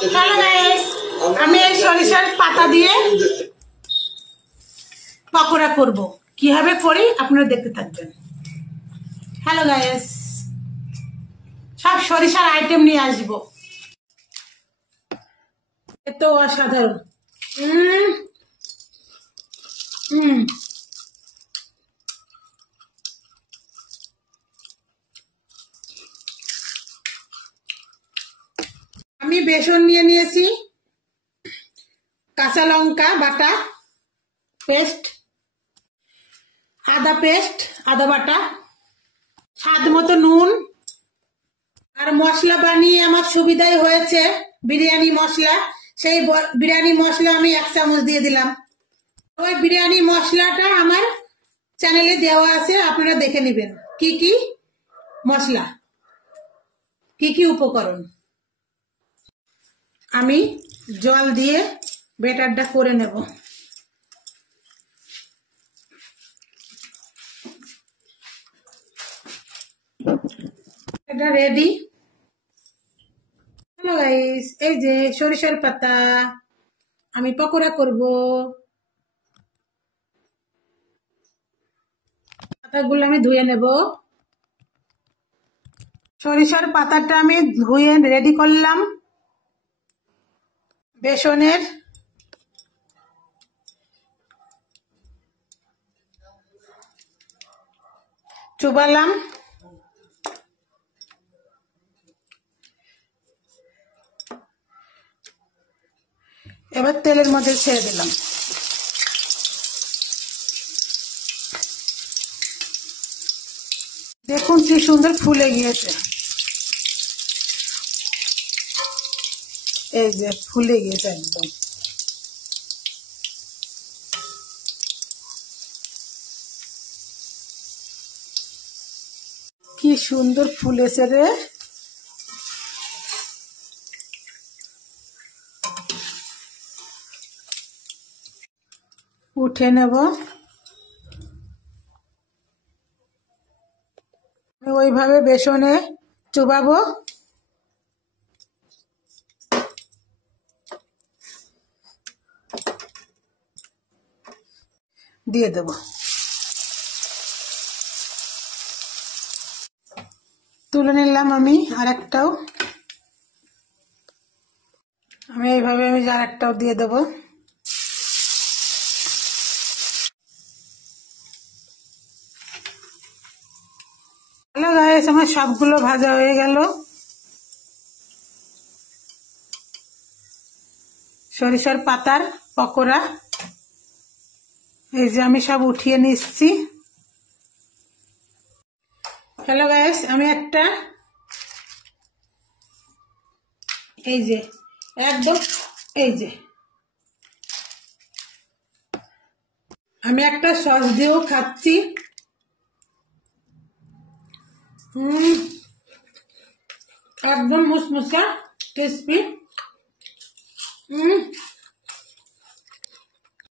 Hello guys, আমি এই সরিষার পাতা দিয়ে পকোড়া করব। কিভাবে করি আপনারা দেখতে থাকবেন। হ্যালো গাইস, সব সরিষার আইটেম নিয়ে আসবো। এত অসাধারণ। হুম হুম আমি বেসন নিয়ে নিয়েছি, কাঁচা লঙ্কা বাটা পেস্ট, আদা পেস্ট, আদা বাটা, স্বাদ মতো নুন, আর মশলা বানিয়ে আমার সুবিধাই হয়েছে বিরিয়ানি মশলা। সেই বিরিয়ানি মশলা আমি 1 চামচ দিয়ে দিলাম। ওই বিরিয়ানি মশলাটা আমার চ্যানেলে দেওয়া আছে, আপনারা দেখে নেবেন কি কি মশলা, কি কি উপকরণ। আমি জল দিয়ে ব্যাটারটা করে নেব। এটা রেডি। হ্যালো গাইস, এই যে সরিষার পাতা, আমি পকোড়া করব। পাতাগুলো আমি ধুয়ে নেব। সরিষার পাতাটা আমি ধুয়ে রেডি করলাম। বেসনের চুবালাম, এবার তেলের মধ্যে ছেড়ে দিলাম। দেখুন কি সুন্দর ফুলে গিয়েছে, এই যে ফুলে গিয়েছে একদম। কি সুন্দর ফুলেছে রে। উঠে নেব। ওইভাবে বেসনে চুবাবো। দিয়ে দেব। তুলে নিলাম আমি আরেকটাও। আমি এইভাবে আরেকটাও দিয়ে দেব। হ্যালো গাইস, আমার সবগুলো ভাজা হয়ে গেল। সরিষার পাতার পকোড়া এই যে আমি সব উঠিয়ে নিচ্ছি। হ্যালো গাইস, আমি একটা এই যে একদম এই যে আমি একটা সস দিয়েও খাচ্ছি। একদম মুসমুসা ক্রিসপি।